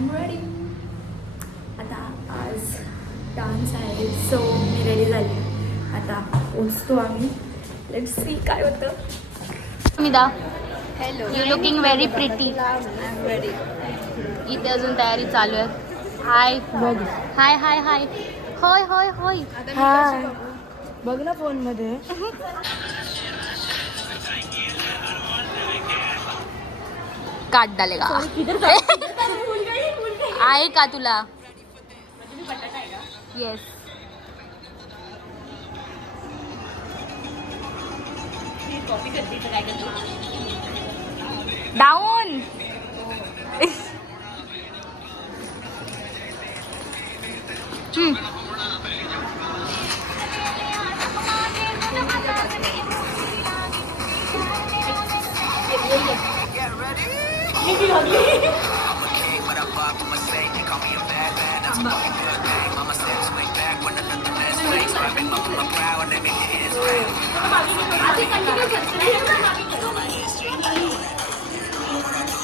Am ready. आता आज dance आहे, सो मी रेडी झाली. आता पोचतो आम्ही. लेट्स सी काय होतं. मिदा, hello, you looking very pretty. I am ready. इथे अजून तयारी चालू आहे. हाय हाय हाय हाय. होय होय होय. हाय, बघ ना फोन मध्ये. काट डालेगा. आहे का तुला? येस. डाऊन.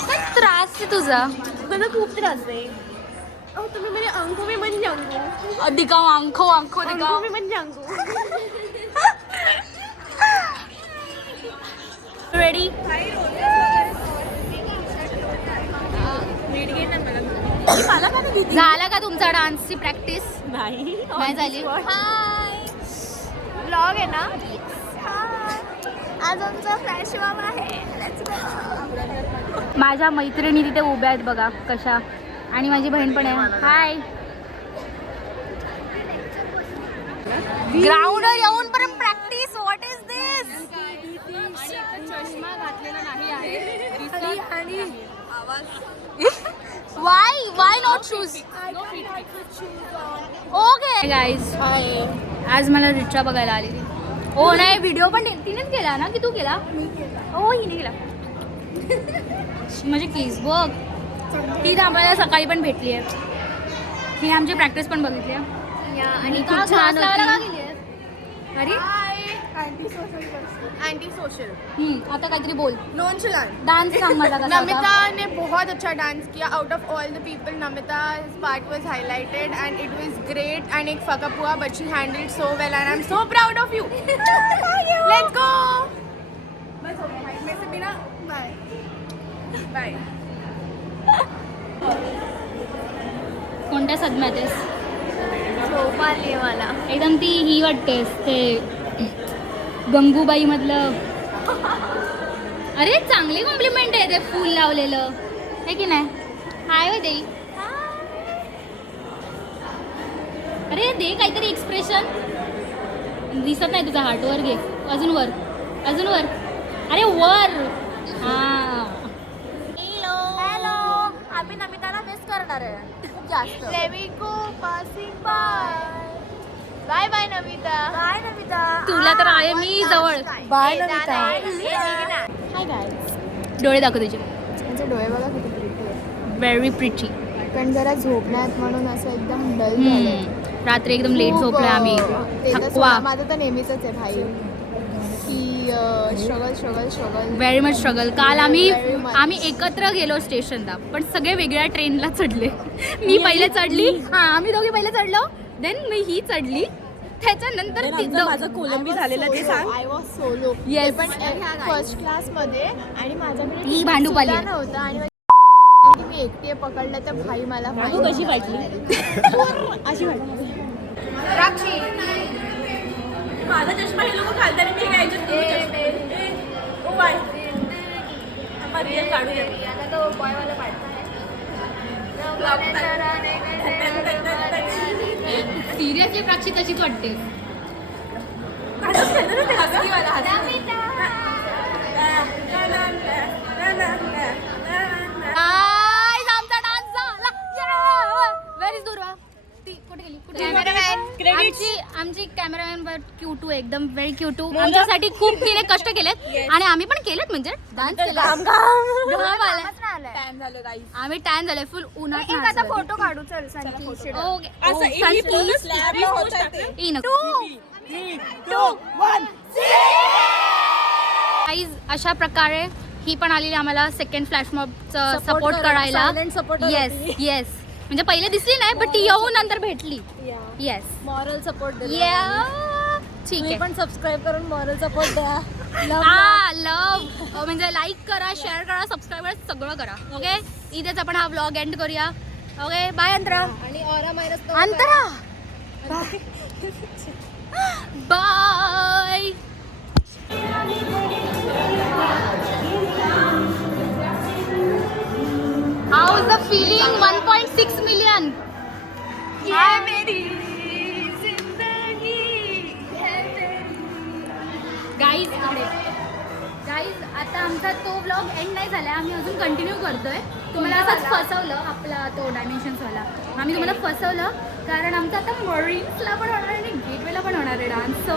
काय त्रास आहे तुझा? मला खूप त्रास आहे. तुम्ही मेरे आंखों में बन जाऊंगा. दिखाओ आंखों आंखों दिखाओ. आंखों में बन जाऊंगा. रेडी? झाला का तुमचा डान्सची प्रॅक्टिस? नाही झाली. हाय, ब्लॉग आहे ना. आज आमचा फ्लॅश मॉब आहे. माझ्या मैत्रिणी तिथे उभ्या आहेत बघा कशा, आणि माझी बहीण पण आहे. हाय. ग्राउंडवर येऊन पण प्रॅक्टिस. व्हॉट इज दिस? चष्मा घातलेला नाही आहे आणि why not shoes? Okay guys, आज मला रिक्षा बघायला आली ती. हो नाही, व्हिडिओ पण तिनेच केला ना की तू केला? हो, हिने केला. म्हणजे केस बघ, ती आम्हाला सकाळी पण भेटली आहे. ही आमची प्रॅक्टिस पण बघितली आहे. आणि का खूप छान होती. अरे एंटी सोशल. आता काहीतरी बोल. नॉनचलांट. डान्स सांग मला कसा नमिता होता? ने बहुत अच्छा डांस किया. Out of all the people Namita's part was highlighted and it was great. and एक fuck up हुआ but she handled so well and I'm so proud of you. Let's go. बस हो गया भाई. मैं से बिना बाय बाय. कोणत्या सदम्यात आहेस? झोप आली आहे मला. एकदम ती ही वाटतेस ते गंगूबाई मधलं. अरे चांगली कॉम्प्लिमेंट आहे ते फूल लावलेलं, आहे की नाही? हाय हो दे. अरे दे काहीतरी एक्सप्रेशन. दिसत नाही तुझा हार्ट. वर घे, अजून वर, अजून वर. अरे वर. हा. हॅलो. आम्ही नमिताला मिस करणार आहे खूप जास्त. लेविको passing by. Bye bye Namita. Bye Namita. तुला तर आहे मी जवळ. बाय नमिता. Hi guys. डोळे दाखव तुझे. त्यांचे डोळे बघा किती प्रिटी आहे. Very pretty. पण जरा झोपण्यात म्हणून असं एकदम डल झालंय. रात्री एकदम लेट झोपलोय आम्ही. थकवा. माझं तर नेहमीच आहे भाई की स्ट्रगल. Very much struggle. काल आम्ही एकत्र गेलो स्टेशनला, पण सगळे वेगळ्या ट्रेनला चढले. मी पहिले चढली. आम्ही दोघी पहिले चढलो, देन मी ही चढली, त्याच्यानंतर माझं कोलंबी झालेलं ते सांग. I was solo. Yes. पण फर्स्ट क्लास मध्ये आणि माझ्याकडे ही भांडूपाली सुद्धा आहे. नव्हतं आणि मी एकटी पकडलं तर भाई मला कशी वाटली? अशी वाटली. राक्षी माझा चष्मा हे लोक घालताना मी घ्यायचं सिरियसली प्राची तशीच वाटते. आमचा डान्स झाला. व्हेरी दुर्वा. ती कुठे गेली? आमची कॅमेरामॅन क्यूटू, एकदम व्हेरी क्यूटू. आमच्यासाठी खूप तिने कष्ट केलेत आणि आम्ही पण केलेत. म्हणजे डान्स केला. आम्ही टॅन झालोय फुल उन्हात. आता फोटो काढू. चल अशा प्रकारे ही पण आलेली आम्हाला सेकंड फ्लॅश मॉबचं सपोर्ट करायला. येस येस, म्हणजे पहिले दिसली नाही पण ती येऊन नंतर भेटली. येस, मॉरल सपोर्ट ठीक आहे. पण सबस्क्राईब करून मॉरल सपोर्ट द्या. लव म्हणजे लाईक करा, शेअर करा, सबस्क्राईब करा, सगळं करा. ओके, इथेच आपण हा व्लॉग एंड करूया. Okay, bye Antara. आणि aura minus Antara bye. How is the feeling 1.6 million? Guys आता आमचा तो व्लॉग एंड नाही झाला, आम्ही अजून कंटिन्यू करतोय. तुम्हाला असंच फसवलं, आपला तो डायमेन्शन्सवाला आम्ही तुम्हाला फसवलं, कारण आमचं आता मरीन्सला पण होणार आहे आणि गेटवेला पण होणार आहे डान्स. सो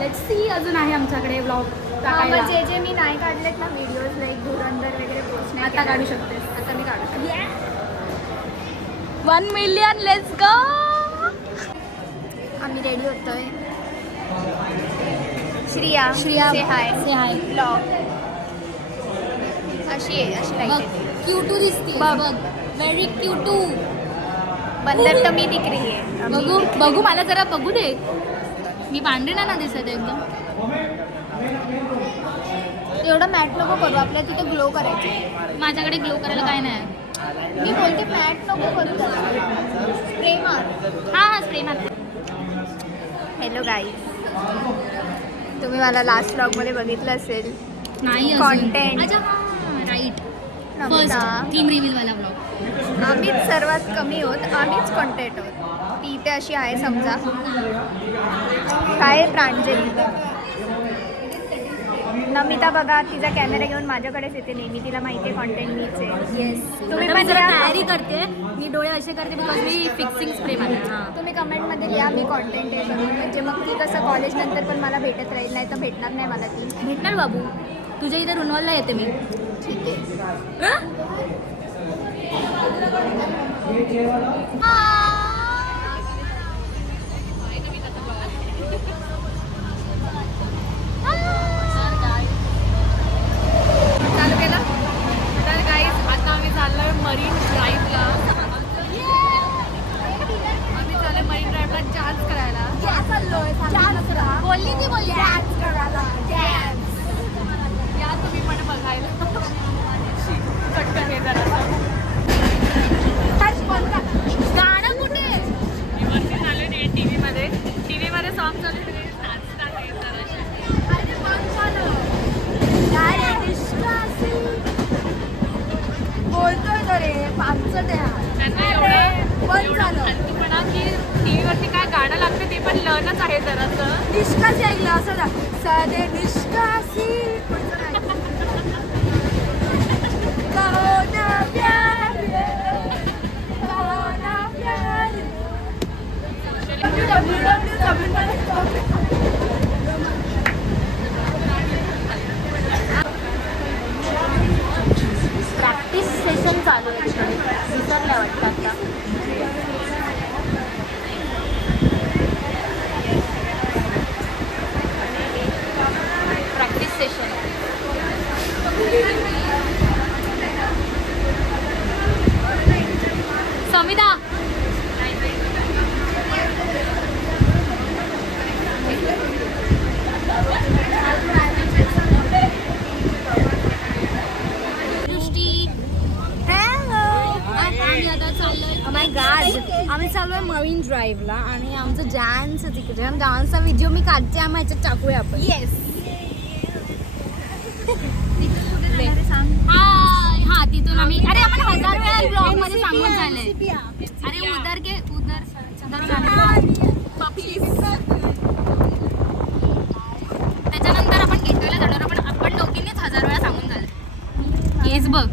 लेट्स सी, अजून आहे आमच्याकडे व्लॉग टाकायला. जे मी नाही काढलेत ना व्हिडिओज, लाईक धुरंधर वगैरे पोस्ट आता काढू शकतेस. आता मी काढू शकते. 1 मिलियन, लेट्स गो. आम्ही रेडी होतोय. श्रिया से हाय. से हाय. ब्लॉग अशी बघ, लाईक क्यूटू दिसते. बघ. बघ, व्हेरी क्यूटू. बंदर तर मी दिख रही है. बघू मला जरा बघू दे. मी पांढरी ना दिसत एकदम. एवढं मॅट नको करू, आपल्याला तिथे ग्लो करायचे. माझ्याकडे ग्लो करायला काय नाही. मी बोलते मॅट नको करू, स्प्रे मार. हा स्प्रे मार. हॅलो गाईज, तुम्ही मला लास्ट व्लॉगमध्ये बघितलं असेल. नाही Content. अच्छा right. Namita. First team reveal वाला ब्लॉग. आम्हीच सर्वात कमी आहोत, आम्हीच कॉन्टेंट आहोत. ती इथे अशी आहे समजा. काय प्रांजली. नमिता बघा, तिचा कॅमेरा घेऊन माझ्याकडेच येते नेहमी. तिला माहिती आहे कॉन्टेंट मीच आहे. येस, तुम्ही मी पण जरा या. तयारी करते. मी डोळे असे करते बिकॉज मी फिक्सिंग स्प्रे मारते. हां, तुम्ही कमेंटमध्ये लिहा मी कॉन्टेंट आहे म्हणून, म्हणजे मग ती कसं कॉलेज नंतर पण मला भेटत राहील, नाही तर भेटणार नाही मला ती. भेटणार बाबू. तुझ्या इथे रुनवलला येते मी. ठीक आहे. चालू केलं. तर गाईज आता आम्ही चाललोय मरीन ड्राईव्हला. आम्ही चाललोय मरीन ड्राईव्हला डान्स करायला. बोलली ती बोलली. या तुम्ही पण बघायला. कटकन हे जरा गाणं कुठे? मी वरती चालू नाही टीव्हीमध्ये सॉन्ग चालू आहे. डान्स आहे जराशी. बोलतोय तर रे पाचट त्यांना एवढं फालतूपणा की टीव्हीवरती काय गाणं लागतं ते पण लर्नच आहे जरासं. निष्कासी ऐकलं असं साधे निष्कासी. कहो ना प्यार, कहो ना प्यार. प्रॅक्टिस सेशन चालू आहे तिकडे. विसरल्या वाटतं आता. Practice session. समिता आम्ही चाललोय मरीन ड्राईव्हला आणि आमचं डान्स तिकडे. डान्सचा व्हिडिओ मी काढते, आम्ही ह्याच्यात टाकूया आपण. येस. हा तिथून आम्ही, अरे आपण 1000 वेळा ब्लॉग मध्ये सांगून झालंय. अरे उधर के उधर त्याच्यानंतर आपण गेटवेला जाणार, पण आपण दोघींनीच 1000 वेळा सांगून झालं. केस बघ.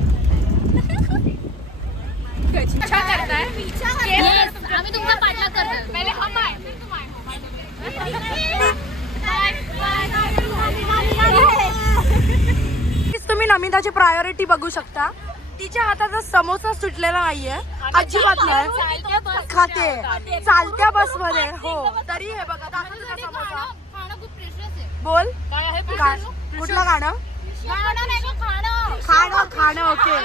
येस, आम्ही तुमचा पाठलाग करतोय. तुम्ही नमिताची प्रायोरिटी बघू शकता. तिच्या हाताचा समोसा सुटलेला नाहीये, अजिबात नाही. खाते चालत्या बस मध्ये. हो, तरी हे बघा दाखवतो का समोसा. खाणं खूप प्रेशियस आहे. बोल कुठलं गाणं? खाणं खाणं ओके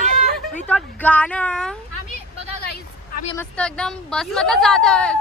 मी तर गाणं आम्ही बघा गाईज आम्ही मस्त एकदम बस मध्ये जातोय